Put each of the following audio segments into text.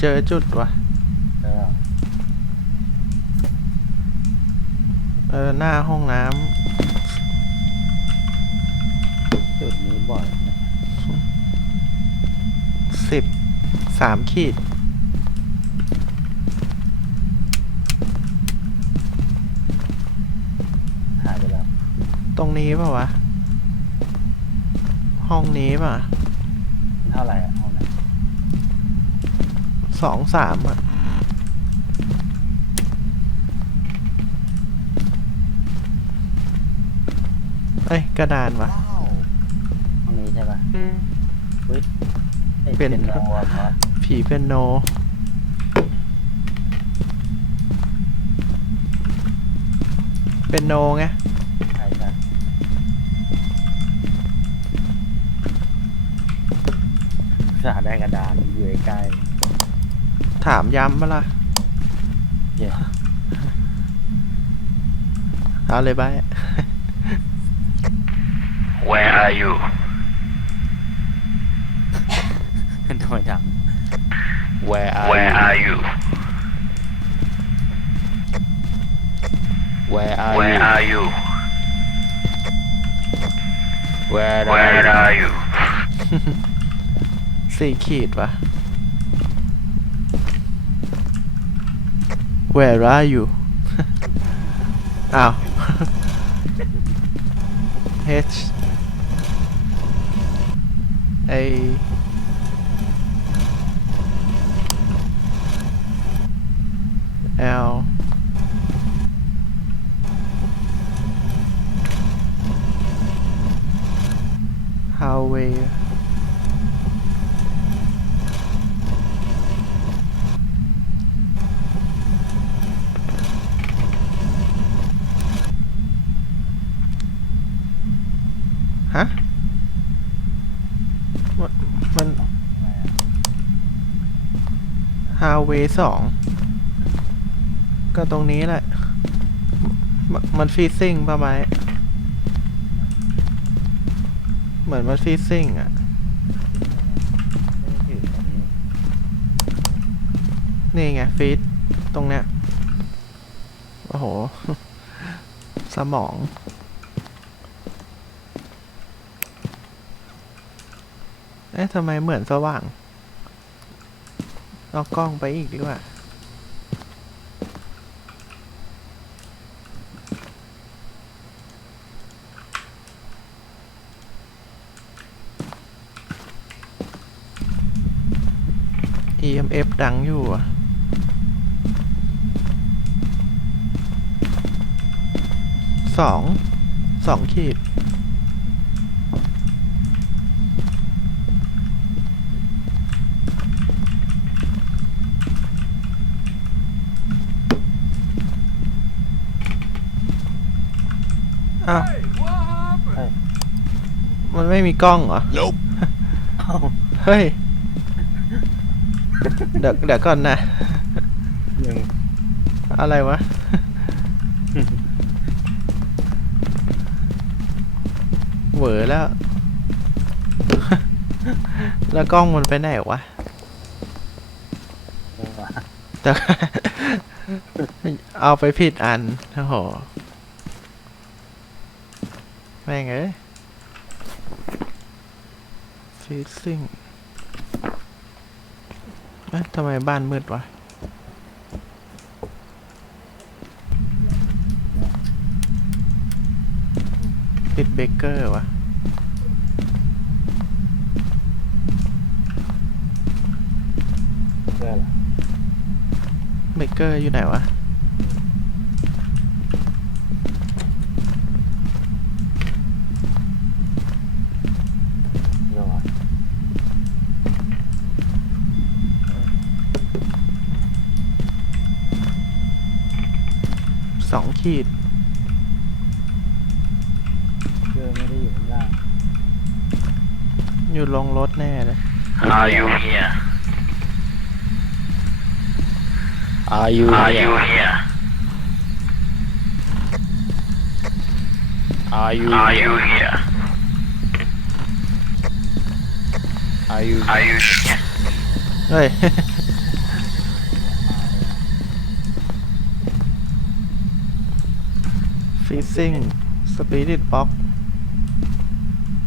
เจอจุดวะเออเออหน้าห้องน้จุดนี้บ่อยนะำสิบสามขีด หายไปแล้วตรงนี้ป่าวะ ห้องนี้ป่ะมันเท่าไหร่อะห้องนั้น สองสามอะเอ้ยกระดานวะห้องนี้ใช่ปะเฮ้ยอ้ยเป็น โนอะครับผีเป็นโน เป็นโนไง ใช่ใช่สาได้กระดานอยู่ใกล้ ถามย้ำปะล่ะๆเย้เอาเลยบาย Where are you? ทำไมถาม Where are Where you? are you? Where are Where you? are you? Where Where are are you? you? สี่ขีดวะ Where are you อ้าว H A L Hallway ฮะมันฮาวเวย์สองก็ตรงนี้แหละมมันฟีซิ่งป่ะไหมเหมือนมันฟีซิ่งอะ นี่ไงฟีดตรงเนี้ย โอ้โห สมอง เอ๊ะทำไมเหมือนสว่างเอากล้องไปอีกดีกว่า EMF ดังอยู่อะสองสองขีด อ้าวเฮ้ยมันไม่มีกล้องเหรอ Nope. เอ้าเฮ้ย เดี๋ยวเดี๋ยวก่อนนะ ยังอะไรวะ เหวอแล้ว แล้วกล้องมันไปไหนวะยังวะแต่ เอาไปผิดอันโอ้โหแม่งเอ้ยฟีซิ่งเอ๊ะทำไมบ้านมืดวะปิดเบเกอร์วะเพื่ออะไรเบเกอร์อยู่ไหนวะ เพื่อวะ สอง ขีดเพื่อไม่ได้อยู่ข้างล่างอยู่ลงรถแน่เลย Are you here? Are you Are here? you here? Are you Are here? you here? Are you Are you here? เฮ้ย ฟีซิ่งสปิริตบ็อก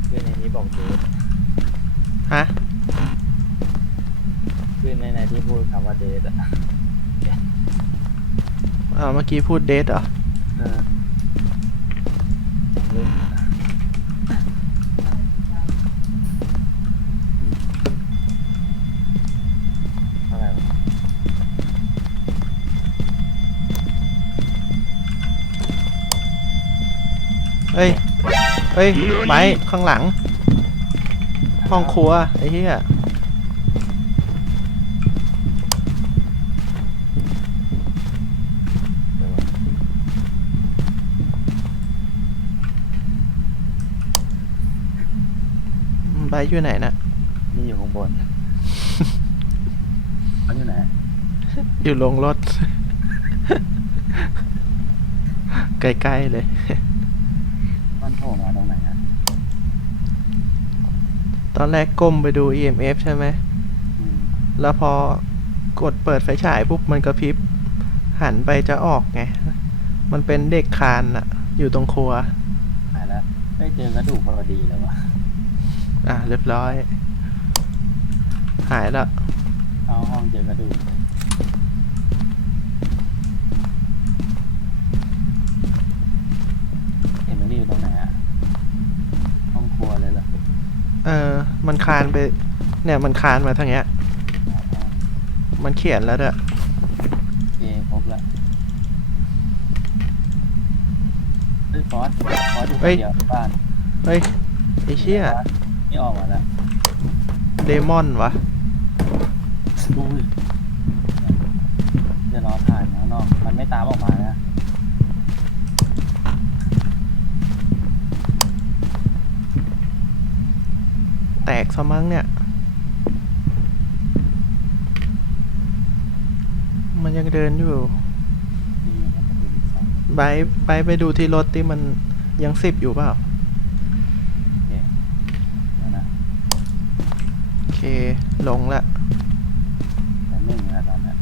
คือในนี้บอกเดทฮะ คือในในที่พูดคำว่าเดทอะอ่าเมื่อกี้พูดเดทเหรอ เออ เฮ้ย เฮ้ยไบร์ทข้างหลัง ห้องครัว ไอ้เหี้ยเดี๋ยววะไบร์ทอยู่ไหนน่ะนี่อยู่ข้างบนเขาอยู่ไหน อยู่ลงรถ ใกล้ ๆ เลย มันโผล่มาตรงไหนอะ ตอนแรกก้มไปดู EMF ใช่ไหมอืมแล้วพอกดเปิดไฟฉายปุ๊บมันกระพริบ หันไปจะออกไง มันเป็นเด็กคานอะอยู่ตรงครัวหายแล้วได้เจอกระดูกพอดีเลยวะอะเรียบร้อย หายแล้วเข้าห้องเจอกระดูกเห็นมันนี่อยู่ตรงไหนอะห้องครัวเลยเหรอ เออ มันคานไป เนี่ยมันคานมาทางเนี้ยอ๋อมันเขียนแล้วด้วยโอเคครบแล้วเฮ้ยฟอสฟอสอยู่คนเดียวที่บ้านเฮ้ยไอ้เชี่ยฟอสนี่ออกมาแล้วเดมอนวะ อุ้ยจะรอถ่ายข้างนอก มันไม่ตามออกมานะ แตกซะมั้งเนี่ย มันยังเดินอยู่นี่มันจะดูดีไซน์ไปไปไปดูที่รถที่มันยังสิบอยู่เปล่าโอเคแล้วนะโอเคลงละแต่หนึ่งแล้วตอนนั้น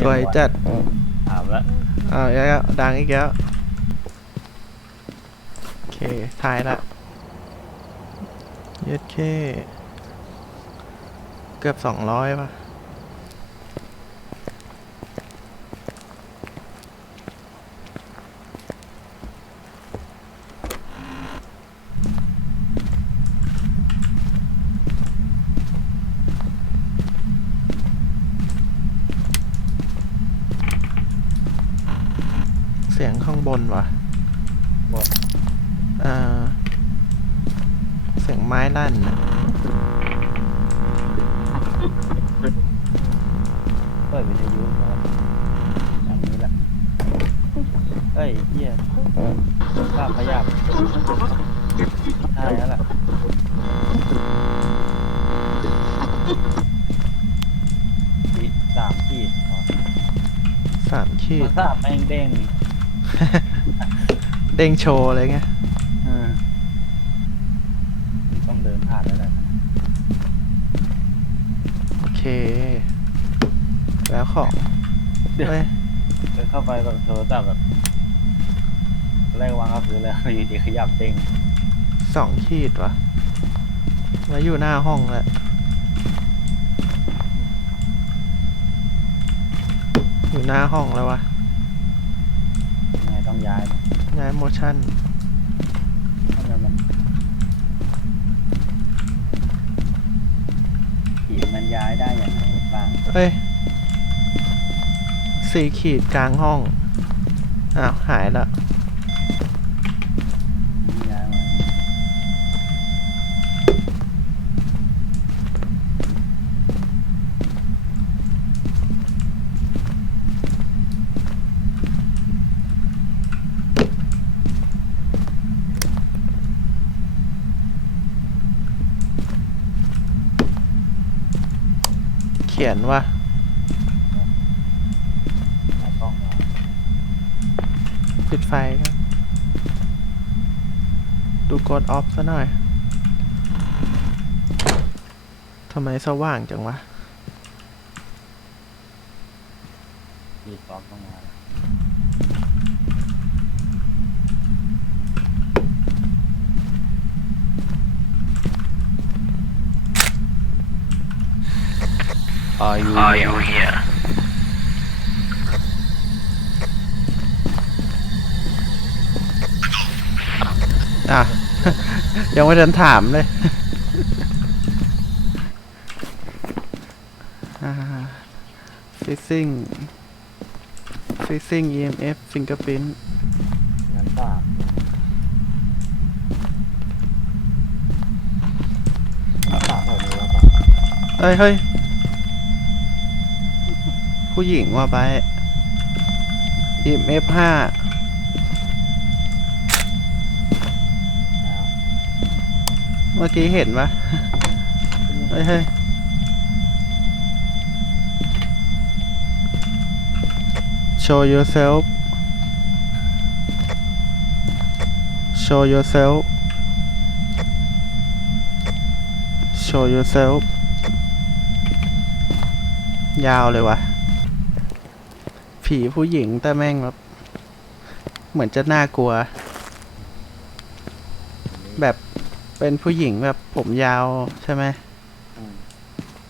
สวยจัดถามแล้ว อ้าวแล้วดังอีกแล้ว โอเค ถ่ายละเย็ดเค เกือบสองร้อยป่ะ เสียงข้าง บนวะบนอ่าเสียงไม้ลั่นน่ะเปิดวิทยุก่อนอันนี้แหละเฮ้ยเฮียภาพพยับใช่แล้วแหละขีดสามขีดอ๋อสามขีดภาพแม่งเด้ง เด้งโชว์เลยไงเออต้องเดินผ่านแล้วแหละโอเค แล้วของเดี๋ยวเฮ้ยเดินเข้าไปแบบโทรศัพท์แบบแรกวางกับพื้นแล้วอยู่ดีขยับเด้งสองขีดวะแล้วอยู่หน้าห้องแหละอยู่หน้าห้องแล้ววะ ยังไงต้องย้ายนะย้ายโมชั่นทำไมมันขีดมันย้ายได้ยังไงบ้างเฮ้ยสี่ขีดกลางห้อง อ้าว หายละ ขียนว่าปิดไฟครับ ดูกดออฟซะหน่อยทำไมสว่างจังวะปิดออฟตรงไหน Are you Are you here? อะ ยังไม่ทันถามเลยฟิซซิ่งฟิซซิ่ง EMF fingerprint งั้นสามหน้าต่างแบบนี้แล้วปะเฮ้ยเฮ้ย ผู้หญิงว่าไปอิฟเอฟห้าเมื่อกี้เห็นปะเฮ้เฮ้ยโชว์ yourself show yourself show yourself ยาวเลยวะ่ะ ผีผู้หญิงแต่แม่งแบบเหมือนจะน่ากลัว แบบเป็นผู้หญิงแบบผมยาวใช่ไหมอืม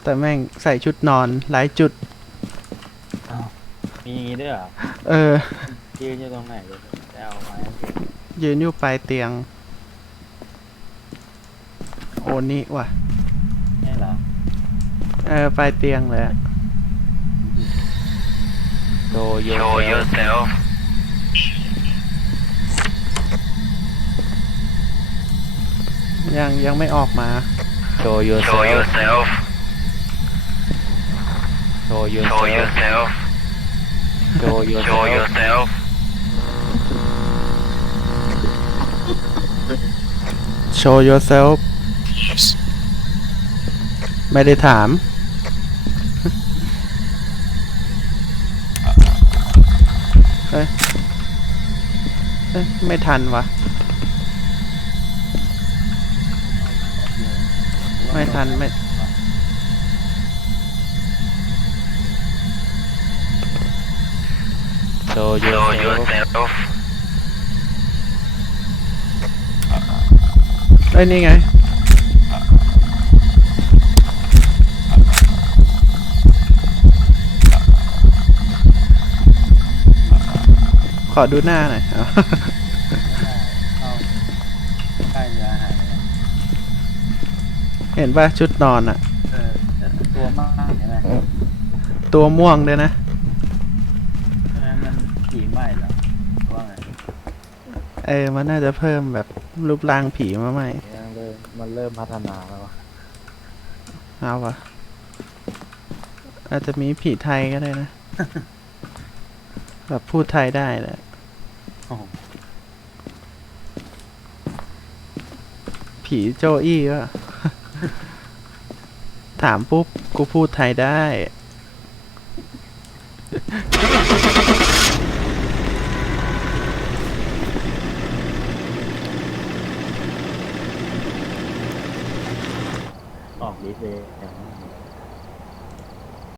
แต่แม่งใส่ชุดนอนหลายจุดอ้าวมีอย่างงี้ด้วยเหรอเออ ยืนอยู่ตรงไหนเดี๋ยวจะเอาไม้เก็บยืนอยู่ปลายเตียง โอนี่ว่ะนี่เหรอ เออปลายเตียงเลยอะ Show Show yourself yourself. ยังยังไม่ออกมา Show Show yourself yourself. Show Show yourself yourself. Show Show yourself yourself. show yourself ไม่ได้ถาม เฮ้ยเอ้ยไม่ทันวะ ไม่ทัน ไม่ Show Show yourself yourself. เอ้ยนี่ไง ขอดูหน้าหน่อยเอาเอาใกล้เนื้อหายแล้วเห็นป่ะชุดนอนอะเออแต่ตัวมากใช่ไหมตัวม่วงด้วยนะใช่ไหมมันผีใหม่เหรอว่าไงเออ มันน่าจะเพิ่มแบบรูปร่างผีมาใหม่ยังเริ่มมันเริ่มพัฒนาแล้ววะเอาวะอาจจะมีผีไทยก็ได้นะ แบบพูดไทยได้แหละ โอ้โหผีโจอี้ก็ ถามปุ๊บ กูพูดไทยได้ ออกดีเซล